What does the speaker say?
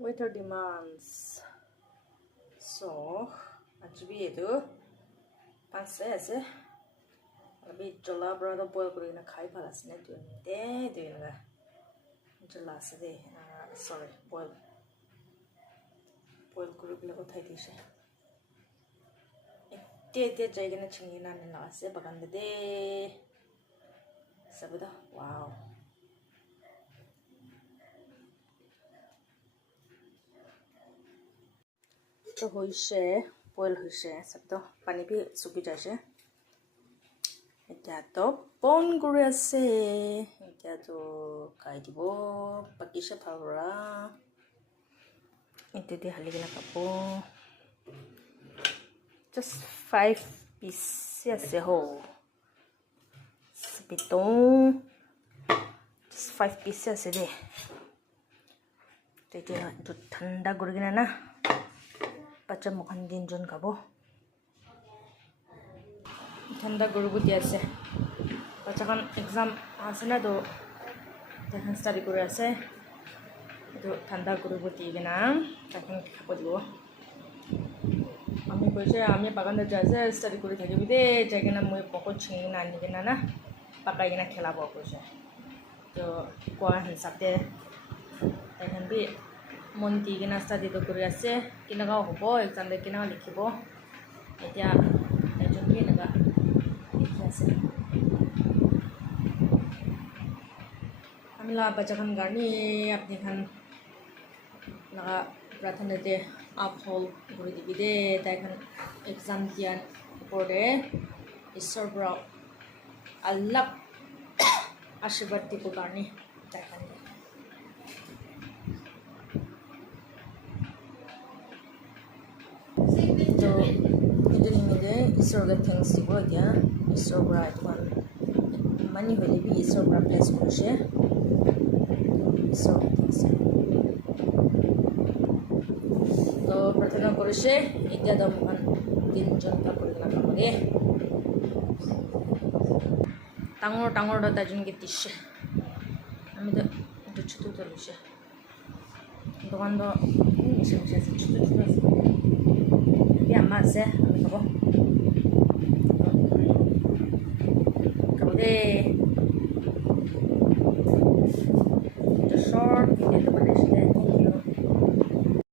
Waiter demands. So, actually, itu panse ase. Abi jola brother boil kuri na khai palas ne tu na jola ase de sorry boil kuri bila ko thai dishe. Te jai na chingi na ne la ase bagan de sabda wow. तो होइसे boil होइसे सबतो पानी भी सुकी जाइसे এতিয়া তো পন করে আছে এতিয়া তো খাই দিব পাকিছে ভালরা এটা দিয়ে হালি গলা কাপো just 5 pieces আছে হো পিতং just 5 pieces আছে দে এটা একটু ঠান্ডা করে কিনা না বাচ্চা মুখান দিনজন খাবো ঠান্ডা গরু দিয়ে আছে বাচ্চাখন এক্সাম আছে না তো এখন স্টাডি করে আছে তো ঠান্ডা গরু দিয়ে কিনা তখন খাব দিব আমি কইছে আমি বাগানে যাইছে স্টাডি করে থাকিবি দে যাই কিনা মই পকত ছিঙি না আনি কিনা না পাকাই কিনা খেলাব কইছে তো কোৱা হিচাপে এখন বি মন দি কিনা স্টাডি কৰি আছে কেনেকুৱাও হ'ব এক্সাম দে কেনেকুৱা লিখিব এতিয়া এজন বি এনেকুৱা লিখি আছে আমি লা বাচ্চাখন গানি আপনি খান লগা প্ৰাৰ্থনাতে আপ হল কৰি দিবি দে তাইখন এক্সাম দিয়াৰ ওপৰতে ঈশ্বৰৰ পৰা আল্লাহ আশীৰ্বাদ দিব কাৰণে তাইখন তো itu nimide ঈশ্বৰকে থ্যাংকস দিব এতিয়া ঈশ্বৰৰ পৰা এখন মানি হলে বি ঈশ্বৰৰ পৰা ব্লেছ কৰিছে ঈশ্বৰকে থ্যাংকস তো প্ৰাৰ্থনা কৰিছে এতিয়া দমখন তিনজন কাপড় না কাপড়ে টাঙৰ দাদাজনকে দিছে আমি তো একটু ছোট লৈছে দোকান তো মিশে আছে ছোট আছে আমার আছে